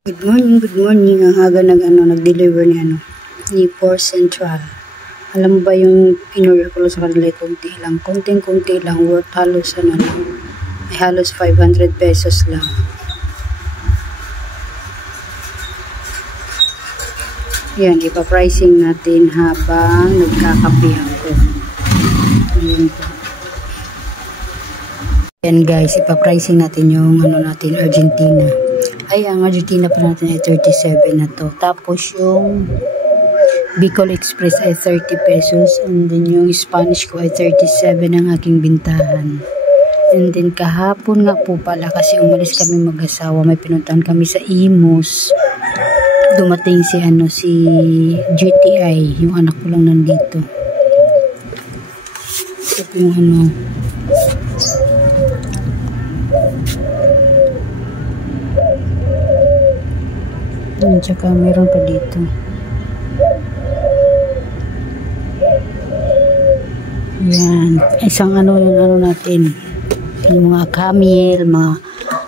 Good morning. Ang aga nag-deliver ni Force Central. Alam mo ba yung in-order ko sa kanila konting-kunti lang, worth halos halos 500 pesos lang. Yan, ipa-pricing natin habang nagkakapihan ko. Ayan po. Yan guys, ipa-pricing natin yung natin, Argentina. Ay, ang Argentina pa natin ay 37 na to. Tapos yung Bicol Express ay 30 pesos. And then yung Spanish ko ay 37 ang aking bintahan. And then kahapon nga po pala kasi umalis kami mag-asawa. May pinuntahan kami sa Imus. Dumating si GTI. Yung anak ko lang nandito. Ito yung at saka meron pa dito. Yan. Isang yung natin. Yung mga Camel, mga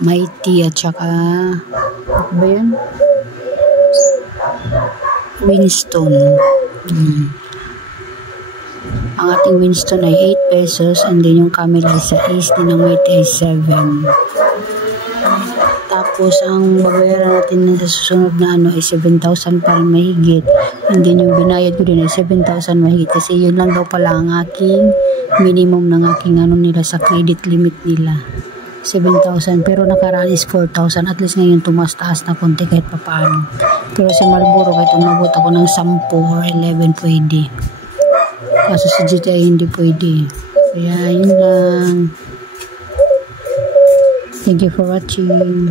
Mighty, at saka ano ba yan? Winston. Ang ating Winston ay 8 pesos and then yung Camel ay 6, din ang Mighty ay 7. Tapos, ang babayaran natin sa susunod na ay 7,000 parang mahigit. And then, yung binayad ko din ay 7,000 mahigit. Kasi yun lang daw pala ang aking minimum ng aking nila sa credit limit nila. 7,000. Pero nakaraan is 4,000. At least ngayon tumaas-taas na konti kahit papaano. Pero si Marlboro kahit umabot ako ng 10 or 11 pwede. Kaso si GTI hindi pwede. Kaya yun lang. Thank you for watching.